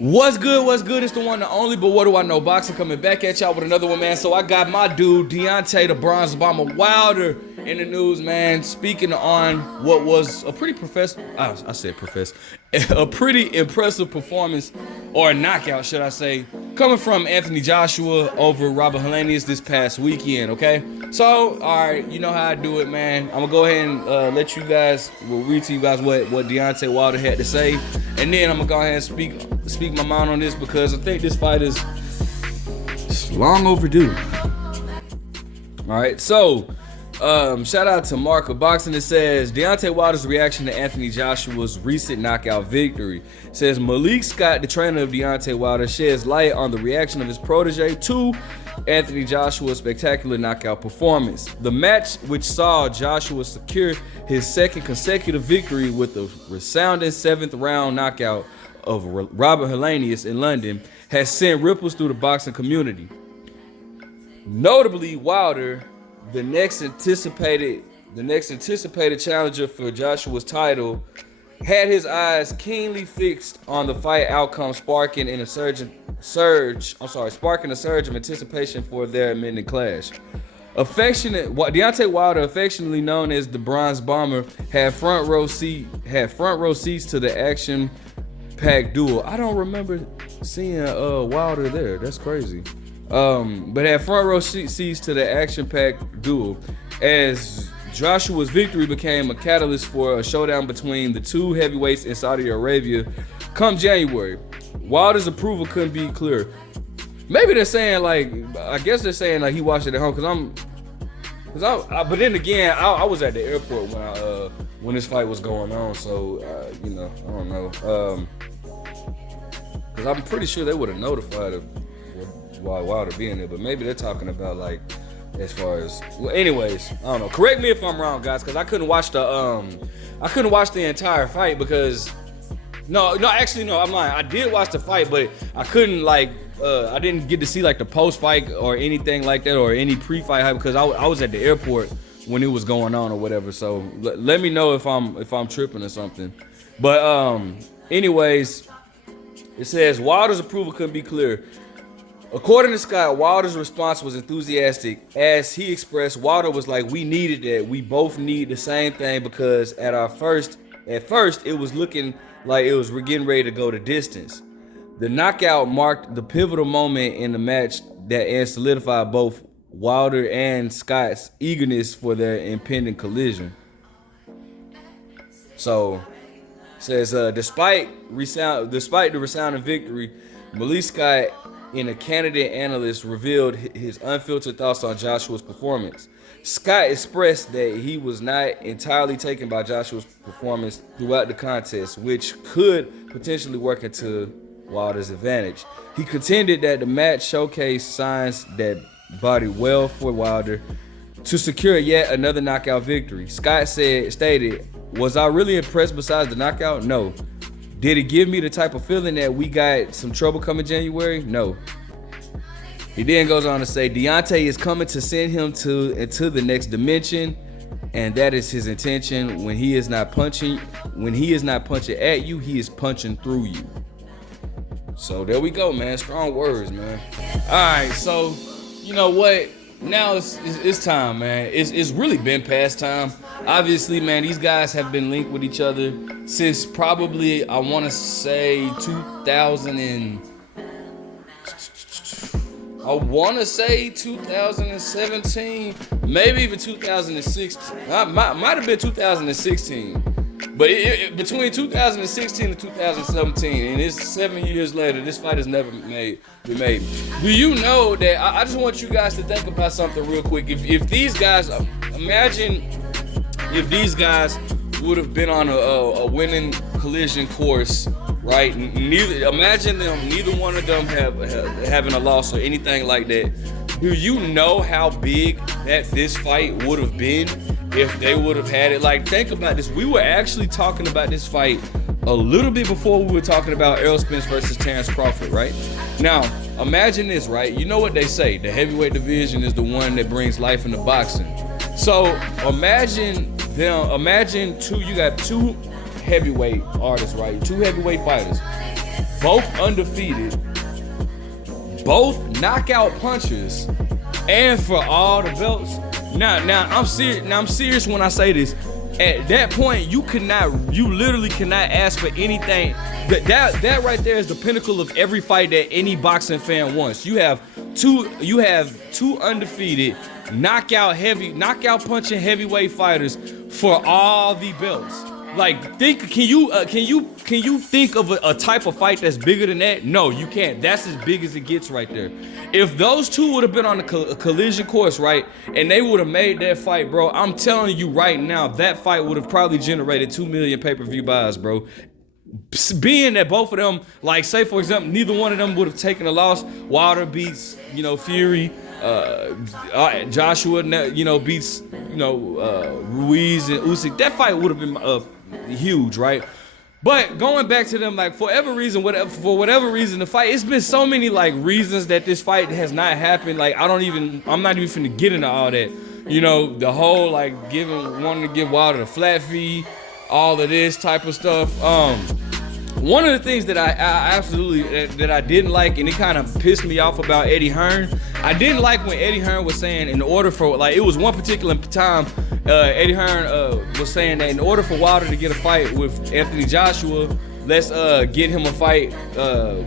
What's good? What's good? It's the one, the only, but what do I know? Boxing coming back at y'all with another one, man. So I got my dude, Deontay the Bronze Bomber Wilder in the news, man. Speaking on what was a pretty a pretty impressive performance, or a knockout, should I say, coming from Anthony Joshua over Robert Helenius this past weekend, okay? So, all right, you know how I do it, man. I'm gonna go ahead and let you guys, read to you guys what Deontay Wilder had to say, and then I'm gonna go ahead and speak my mind on this because I think this fight is long overdue. All right, so shout out to Mark of Boxing that says Deontay Wilder's reaction to Anthony Joshua's recent knockout victory. It says Malik Scott, the trainer of Deontay Wilder, sheds light on the reaction of his protege to Anthony Joshua's spectacular knockout performance. The match, which saw Joshua secure his second consecutive victory with a resounding 7th round knockout of Robert Helenius in London, has sent ripples through the boxing community. Notably, Wilder, the next anticipated challenger for Joshua's title, had his eyes keenly fixed on the fight outcome, sparking a surge of anticipation for their impending clash. Deontay Wilder, affectionately known as the Bronze Bomber, had front row seats to the action-packed duel. I don't remember seeing Wilder there. That's crazy. But had front row seats to the action-packed duel, as Joshua's victory became a catalyst for a showdown between the two heavyweights in Saudi Arabia come January. Wilder's approval couldn't be clearer. Maybe they're saying, like, I guess they're saying like he watched it at home, but then again, I was at the airport when this fight was going on, so you know, I don't know, because I'm pretty sure they would have notified him while Wilder being there, but maybe they're talking about like as far as, well, anyways, I don't know. Correct me if I'm wrong, guys, because I couldn't watch the entire fight because actually no, I'm lying. I did watch the fight, but I couldn't I didn't get to see like the post-fight or anything like that or any pre-fight hype because I was at the airport when it was going on or whatever. So let me know if I'm tripping or something. But anyways, it says Wilder's approval couldn't be clearer. According to Scott, Wilder's response was enthusiastic. As he expressed, Wilder was like, "We needed that. We both need the same thing because at first it was looking like it was getting ready to go the distance." The knockout marked the pivotal moment in the match that solidified both Wilder and Scott's eagerness for their impending collision. So, it says despite the resounding victory, Malik Scott, in a candidate analyst, revealed his unfiltered thoughts on Joshua's performance. Scott expressed that he was not entirely taken by Joshua's performance throughout the contest, which could potentially work into Wilder's advantage. He contended that the match showcased signs that boded well for Wilder to secure yet another knockout victory. Scott stated, "Was I really impressed besides the knockout? No. Did it give me the type of feeling that we got some trouble coming January? No." He then goes on to say, "Deontay is coming to send him into the next dimension, and that is his intention. When he is not punching at you, he is punching through you." So there we go, man. Strong words, man. All right, so you know what? Now it's time, man. It's really been past time. Obviously, man, these guys have been linked with each other since probably, I want to say 2017, maybe even 2016. Might have been 2016. But between 2016 and 2017, and it's 7 years later, this fight has never been made. Do you know that, I just want you guys to think about something real quick. If these guys, imagine if these guys would have been on a winning collision course, right? Imagine neither one of them having a loss or anything like that. Do you know how big that this fight would have been if they would have had it? Like, think about this. We were actually talking about this fight a little bit before we were talking about Errol Spence versus Terrence Crawford, right? Now, imagine this, right? You know what they say, the heavyweight division is the one that brings life into boxing. So imagine you got two heavyweight artists, right? Two heavyweight fighters. both undefeated, both knockout punchers, and for all the belts. Now I'm serious. Now I'm serious when I say this. At that point, you literally cannot ask for anything. That right there is the pinnacle of every fight that any boxing fan wants. You have two undefeated knockout punching heavyweight fighters for all the belts. Like, can you think of a type of fight that's bigger than that? No, you can't. That's as big as it gets right there. If those two would have been on a collision course, right, and they would have made that fight, bro, I'm telling you right now, that fight would have probably generated 2 million pay-per-view buys, bro. Being that both of them, like, say for example, neither one of them would have taken a loss. Wilder beats, Fury. Joshua, beats, Ruiz and Usyk. That fight would have been huge, right? But going back to them, like, for whatever reason, the fight, it's been so many, like, reasons that this fight has not happened. Like, I'm not even finna get into all that. The whole, like, wanting to give Wilder the flat fee, all of this type of stuff. One of the things that I absolutely that I didn't like, and it kind of pissed me off about Eddie Hearn, I didn't like when Eddie Hearn was saying, in order for, like, it was one particular time, Eddie Hearn was saying that in order for Wilder to get a fight with Anthony Joshua, let's get him a fight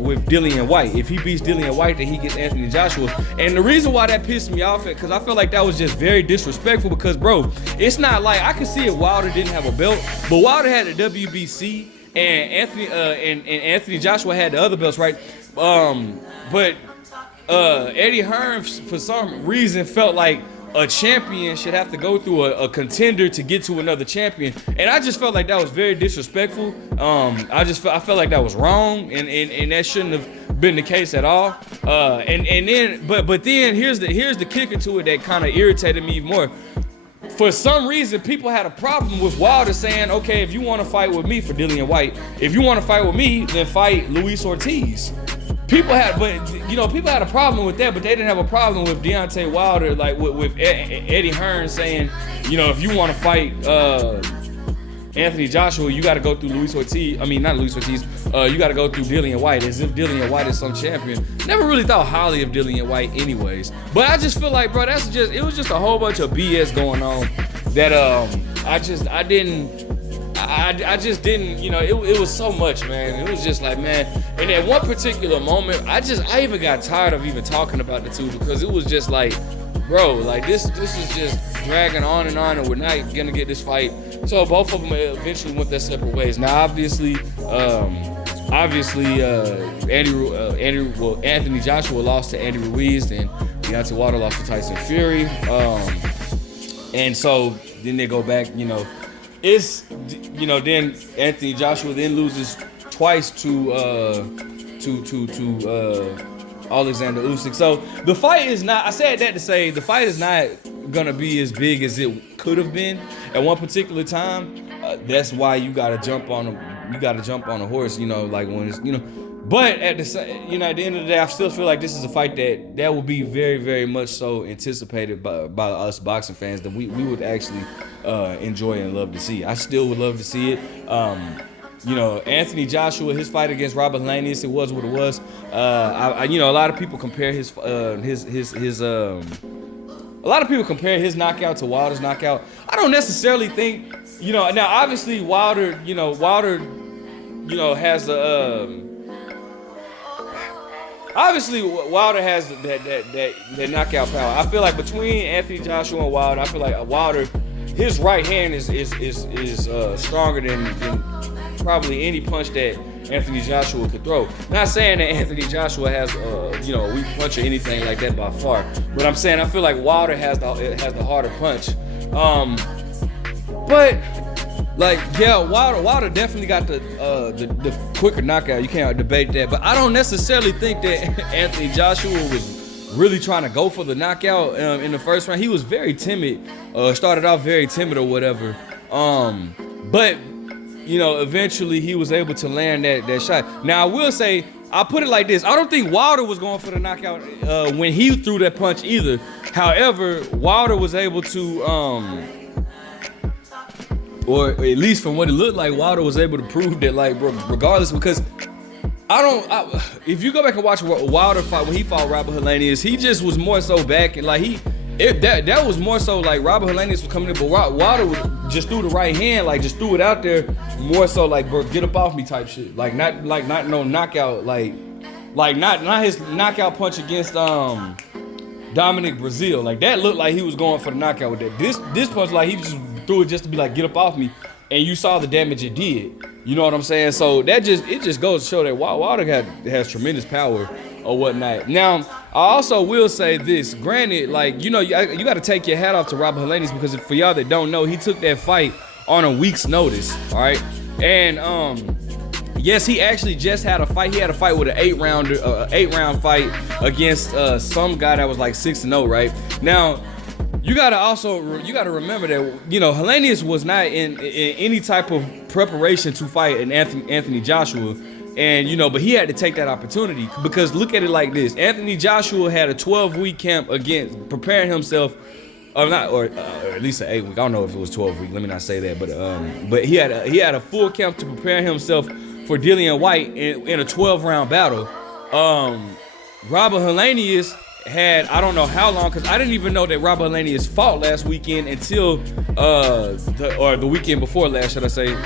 with Dillian White. If he beats Dillian White, then he gets Anthony Joshua. And the reason why that pissed me off, because I feel like that was just very disrespectful, because, bro, it's not like, I can see if Wilder didn't have a belt, but Wilder had the WBC, and Anthony Joshua had the other belts, right? But Eddie Hearn, for some reason, felt like a champion should have to go through a contender to get to another champion, and I just felt like that was very disrespectful. I felt like that was wrong, and that shouldn't have been the case at all. But then here's the kicker to it that kind of irritated me even more. For some reason, people had a problem with Wilder saying, okay, if you want to fight with me for Dillian White, if you want to fight with me, then fight Luis Ortiz. People had a problem with that, but they didn't have a problem with Deontay Wilder, like with Eddie Hearn saying, if you want to fight Anthony Joshua, you got to go through Luis Ortiz. I mean, not Luis Ortiz. You got to go through Dillian White, as if Dillian White is some champion. Never really thought highly of Dillian White, anyways. But I just feel like, bro, it was just a whole bunch of BS going on that I just didn't. It was so much, man. It was just like, man. And at one particular moment, I even got tired of even talking about the two, because it was just like, bro, like this is just dragging on, and we're not gonna get this fight. So both of them eventually went their separate ways. Now, obviously, Anthony Joshua lost to Andy Ruiz, and Deontay Wilder lost to Tyson Fury. And so then they go back. Then Anthony Joshua then loses twice to Alexander Usyk. So the fight is not, I said that to say, the fight is not gonna be as big as it could have been at one particular time. That's why you gotta jump on a horse, like when it's, but at the end of the day, I still feel like this is a fight that will be very, very much so anticipated by us boxing fans, that we would actually enjoy and love to see. I still would love to see it. Anthony Joshua, his fight against Robert Helenius, it was what it was. A lot of people compare his knockout to Wilder's knockout. I don't necessarily think, now obviously Wilder has Wilder has that knockout power. I feel like between Anthony Joshua and Wilder, I feel like Wilder, his right hand is stronger than probably any punch that Anthony Joshua could throw. Not saying that Anthony Joshua has a weak punch or anything like that by far, but I'm saying I feel like Wilder has the harder punch. But like, yeah, Wilder definitely got the quicker knockout. You can't debate that. But I don't necessarily think that Anthony Joshua was really trying to go for the knockout in the first round. He was very timid. Started off very timid or whatever. But eventually he was able to land that shot. Now I will say, I'll put it like this: I don't think Wilder was going for the knockout when he threw that punch either. However, Wilder was able to, or at least from what it looked like, Wilder was able to prove that, like, bro, regardless, because If you go back and watch Wilder fight when he fought Robert Helenius, he just was more so back and like that was more so like Robert Helenius was coming in, but Wilder just threw the right hand, like just threw it out there, more so like, bro, get up off me type shit, like not no knockout, like not his knockout punch against Dominic Brazil, like that looked like he was going for the knockout with that. This punch, like he just threw it just to be like, get up off me, and you saw the damage it did. You know what I'm saying? So it just goes to show that Wilder has tremendous power or whatnot. Now, I also will say this. Granted, like, you know, you got to take your hat off to Robert Helenius, because for y'all that don't know, he took that fight on a week's notice, all right? And yes, he actually just had a fight. He had a fight with an 8-round fight against some guy that was like 6-0, right? Now, you gotta remember that, you know, Helenius was not in any type of preparation to fight an Anthony Joshua, and you know, but he had to take that opportunity, because look at it like this: Anthony Joshua had a 12-week camp against preparing himself, or at least an 8-week. I don't know if it was 12-week. Let me not say that, but he had a full camp to prepare himself for Dillian White in a 12-round battle. Robert Helenius had, I don't know how long, because I didn't even know that Robert Helenius fought last weekend until the weekend before last, should I say.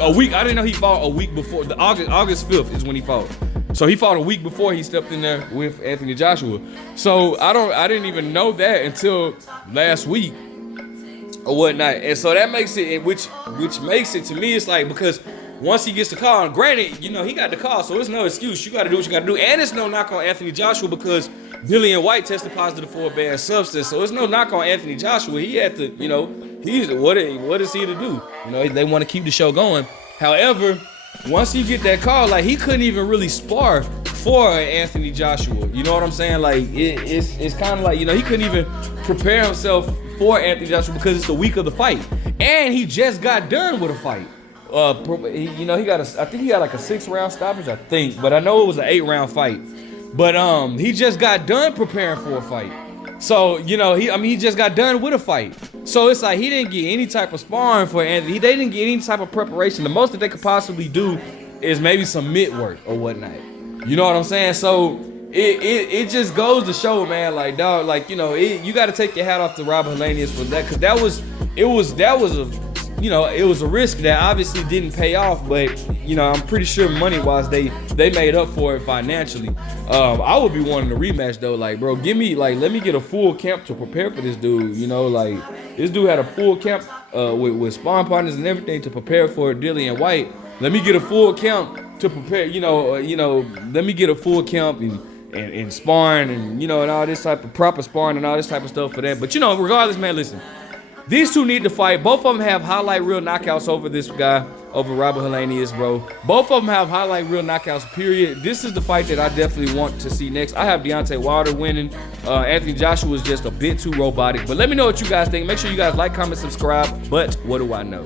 A week, I didn't know he fought a week before. August 5th is when he fought. So he fought a week before he stepped in there with Anthony Joshua. So I didn't even know that until last week or whatnot. And so that makes it, which makes it, to me, it's like, because once he gets the call, and granted, you know, he got the call, so it's no excuse. You got to do what you got to do. And it's no knock on Anthony Joshua, because Dillian White tested positive for a banned substance. So it's no knock on Anthony Joshua. He had to, you know, what is he to do? You know, they want to keep the show going. However, once you get that call, like, he couldn't even really spar for Anthony Joshua. You know what I'm saying? Like, it's kind of like, you know, he couldn't even prepare himself for Anthony Joshua because it's the week of the fight. And he just got done with a fight. You know, I think he got like a 6-round stoppage, I think, but I know it was an 8-round fight. But he just got done preparing for a fight. So, you know, he just got done with a fight. So it's like he didn't get any type of sparring for Anthony. They didn't get any type of preparation. The most that they could possibly do is maybe some mitt work or whatnot. You know what I'm saying? So it just goes to show, man, like, dog, like, you know, you got to take your hat off to Robert Helenius for that, because that was a risk that obviously didn't pay off, but, you know, I'm pretty sure money-wise they made up for it financially. I would be wanting a rematch, though. Like, bro, let me get a full camp to prepare for this dude. You know, like, this dude had a full camp with sparring partners and everything to prepare for Dillian White. Let me get a full camp to prepare, let me get a full camp and sparring and, you know, and all this type of proper sparring and all this type of stuff for that. But, you know, regardless, man, listen. These two need to fight. Both of them have highlight reel knockouts over this guy, over Robert Helenius, bro. Both of them have highlight reel knockouts, period. This is the fight that I definitely want to see next. I have Deontay Wilder winning. Anthony Joshua is just a bit too robotic. But let me know what you guys think. Make sure you guys like, comment, subscribe. But what do I know?